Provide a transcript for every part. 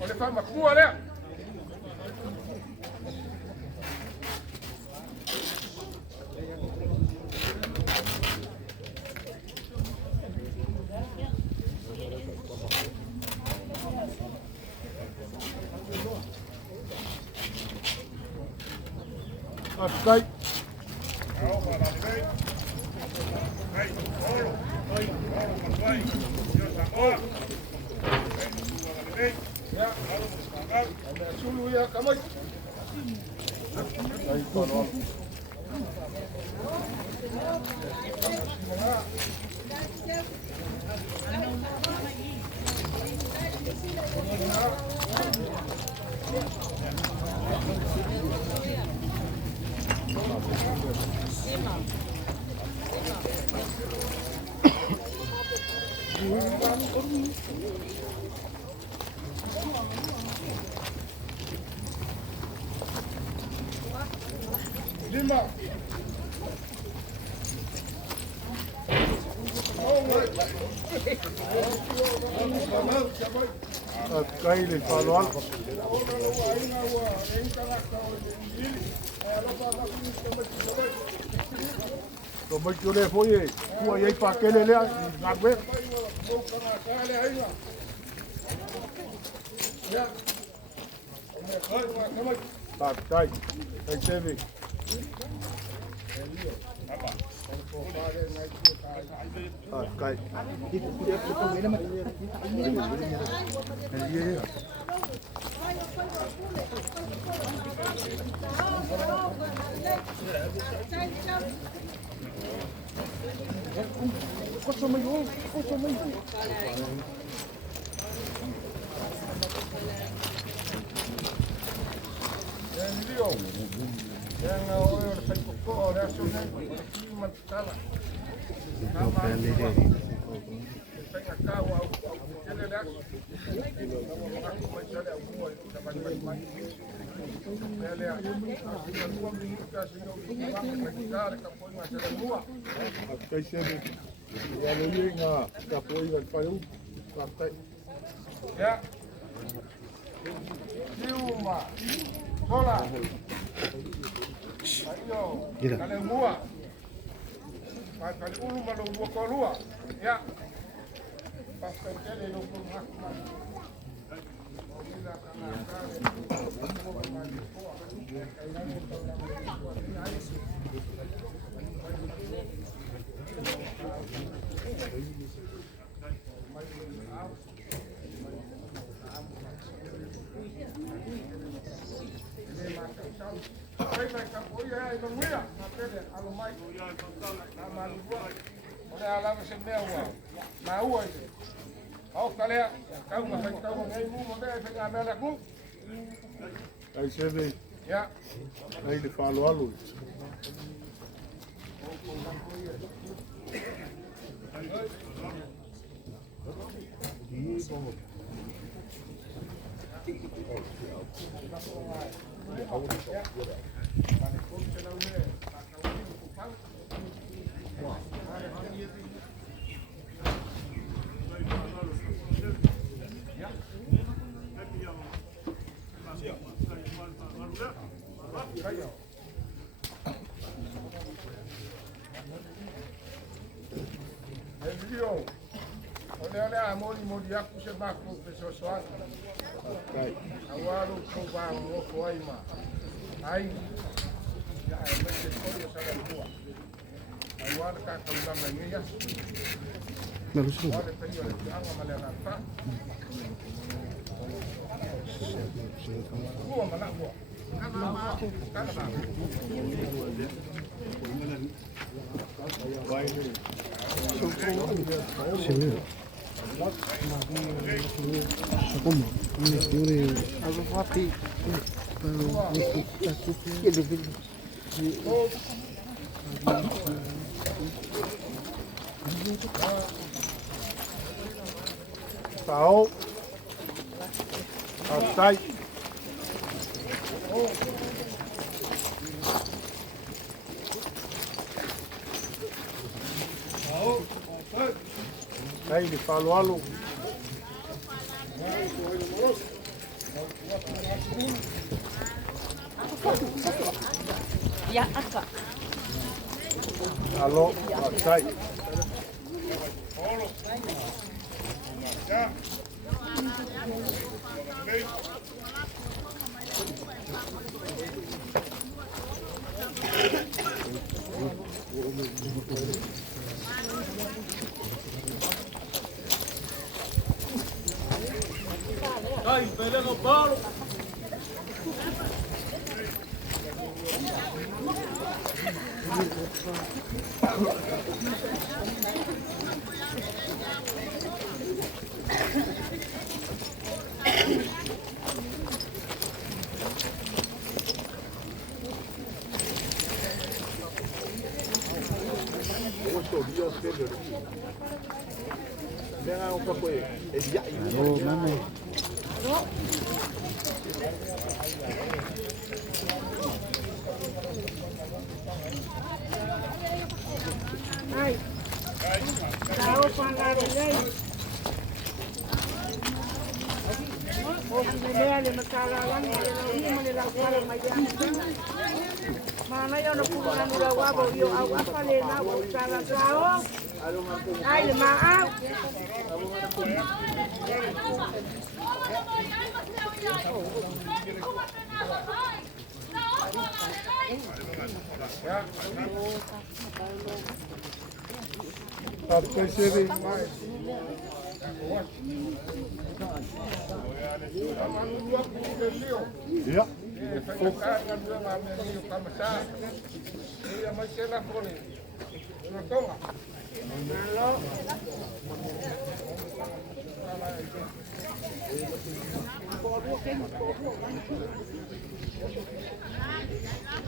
Olha só, uma cua, né? Đây. Đây còn nó. Lima. Cây thì có loạn. Rồi mấy chỗ này phối gì? Cua ấy pa cái này lên, ngạt bếp. Tạt cây, cây xe gì? Cây. Có cho mình không? Có cho mình không? Cây xe đi. Ya lo llega a apoio al Perú. Ya. Dilma. Sola. Ayo. Kale mua. Kale ulu malo mua ko lua. Ya. Pasal kale lo pun hak. Aí você vê. Aí ele falou a luz. Olha, amor de aku sebab aku sesuatu. Awal aku bangun aku aima. Ai, ya, macam tu saya buat. Awal kata ulama ni ya. Lalu sudah. Awal pergi oleh angam malanata. Buat mana buat? Sini. Aku mau ini aku hati. Tahu. Tay. ai le faloalo. Ya, aka. Alo, matai. Ai, pegando palo. Alo, mami. Ai, tahu pangar ini. Oh, dia ada masalah lang. Ini menilai macam mana yang nak pulang udah wabah, yo apa lena salah tahu. Ai maaf. Até cheguei mais. Ya.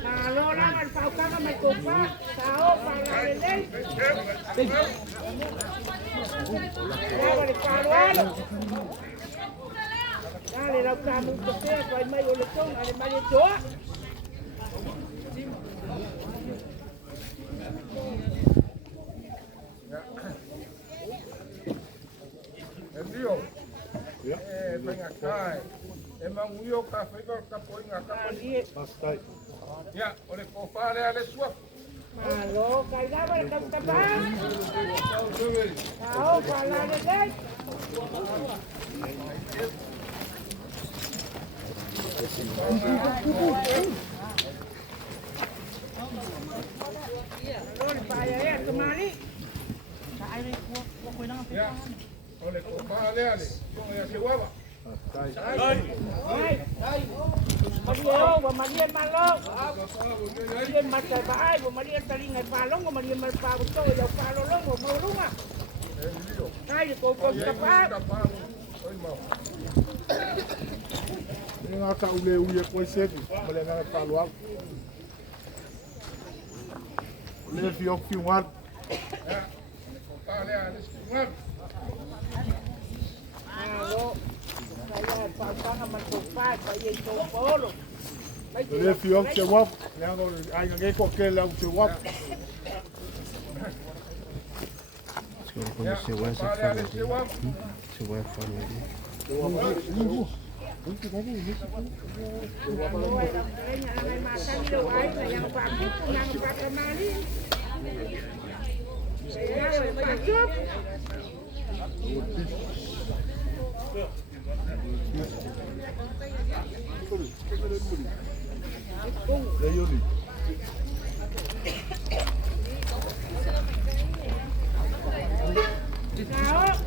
Kalau orang tahu kan macam tahu pangar ini. Dale, la kamu kecil, kau mai oleh kau, ada mai tu. Endio. Pengakai. Emang uyo kafe kau kapoi ngakap. Pastai. Ya, oleh kau pale ale suap. Malo, kaya boleh kau tabang. Tahu pangar ini. Kemari. Ya, oleh kau pale ale. Kau yang sewa. Mario, Mario malo. Mario mata baai, Mario talingai palong, Mario malpau tu, jauh palong long, mau rumah. Hai, kau cepat. Ini ngata ule kau sebi, boleh nak paluang. Ule fiok fiuan. Ya, kau pale ale fiuan. Malo. Saya pasang sama sofa, saya copolo. Ule fiok sewap, yang kau ayah ngekok ke lau sewap. Quando você vai, você fala você vai falar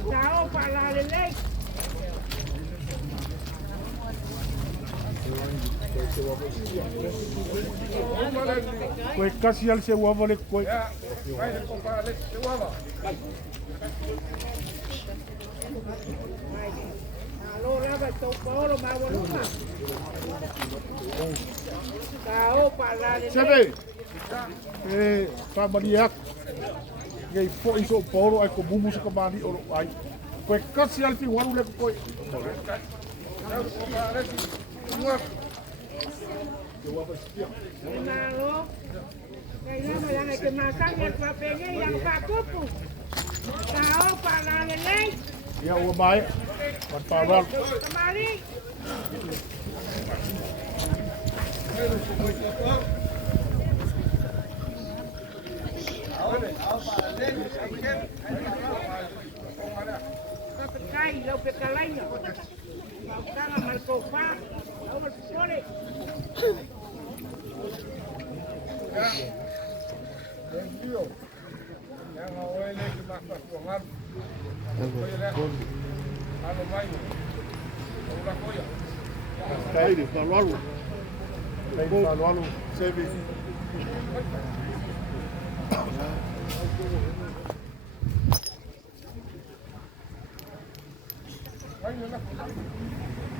Tahu Pak Lalelek. Kue kasih al sewa boleh kue. Halo, laba copolo mau rumah. Tahu Pak Lalelek. Sebe. Pak Mariak. Ngai po iso poro ai ko bumu sa kamani oro ai. Kue kasih al fi waru lek kue. Malo. Kaya mo yang kemasan yang papenya yang pakupu. Sao para lelei. Ia ua mai. Patawal. Kemari. Kai lo pekalainya. Makana malkopa. Au malkore. Thank you. Yang awal lagi masak tuangan. Ano mai. Ora koya. Kai di Palualu. Kai Palualu sebi.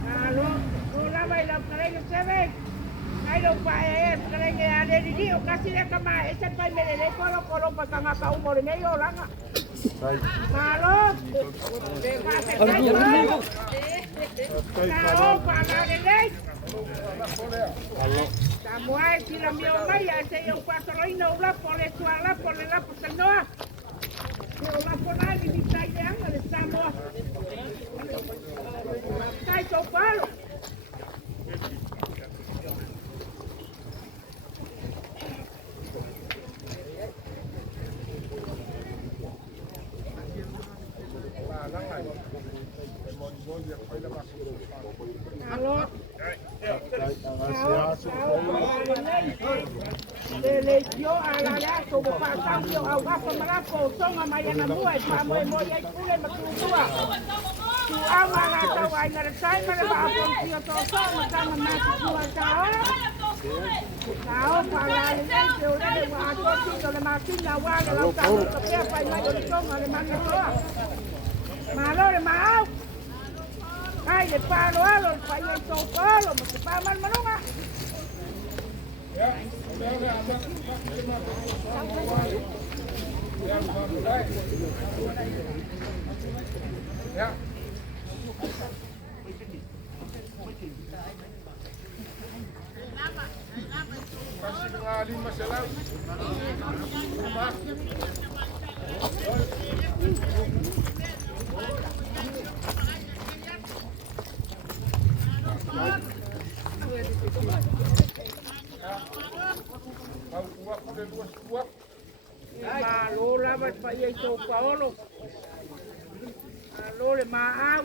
Halo, la baila kare yo sebe. Ai lo pa kare nge ade di dio kasi le kama ese pa me le kolo pa kanga ka umore ne yo langa. Halo. Halo, pa na de le. Halo. Samuai tira mi ona ya se yo pa solo ino la pole tuala pole la potenoa. Yo la pona ni mi tai de anga de Samoa. Tai to palo. Halo. Le dio a la ya como pasang yo agua para son a mañana muy vamos muy ay kule makutua. Tu ama la ta wai na sai ma ba pon tio to son ma ta ma na tu ta. Sao para le yo le wa to ti le ma tin la wa le la ta ko pe pa ma yo son le ma na to. Ma lo le ma au. Ai le palo alo el payo y todo palo, me se pa mal manonga. Ya. Kasih ngalih masalah. Malo la va pa y todo palo. Malo le ma au.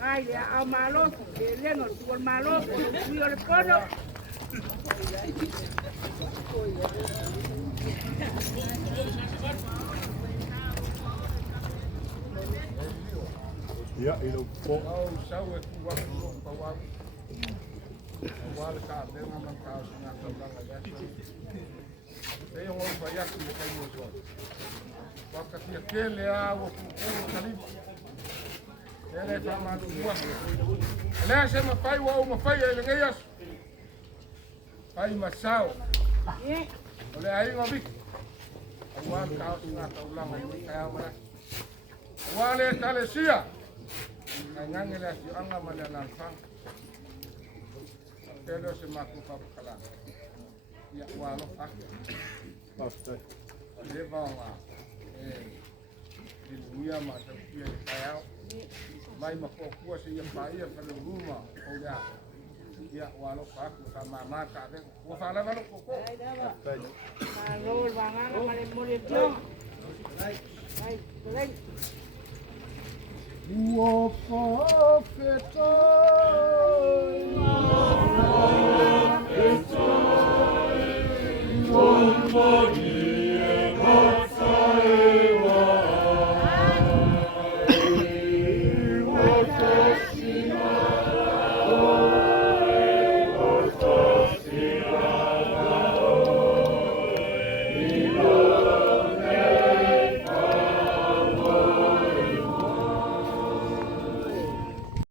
Ai le au malo, le no tu malo, yo le pono. Ya, ilo po. Oh, sawe kuwa kuwa. Awal ka dengan mangkau sangat tentang aja. Saya orang banyak di kayu soal. Waktu dia kelea, waktu kali. Ele sama dua. Ele sama pai wau mafai ele ngayas. Pai masau. Oleh air ngobi. Awal kau sangat ulang ini kaya mana. Awal kali sia. Ngang ele si anga mana langsang. Pero se makupa kala. Ya walo ak. Basta. Leva lá. Diluia mas dia kaya. Mai makokua se ia pai para rumah. Olha. Ya walo ak sama mata de. Ko fala valo koko. Malo bangan male molito. Ai, ai. Uo profeta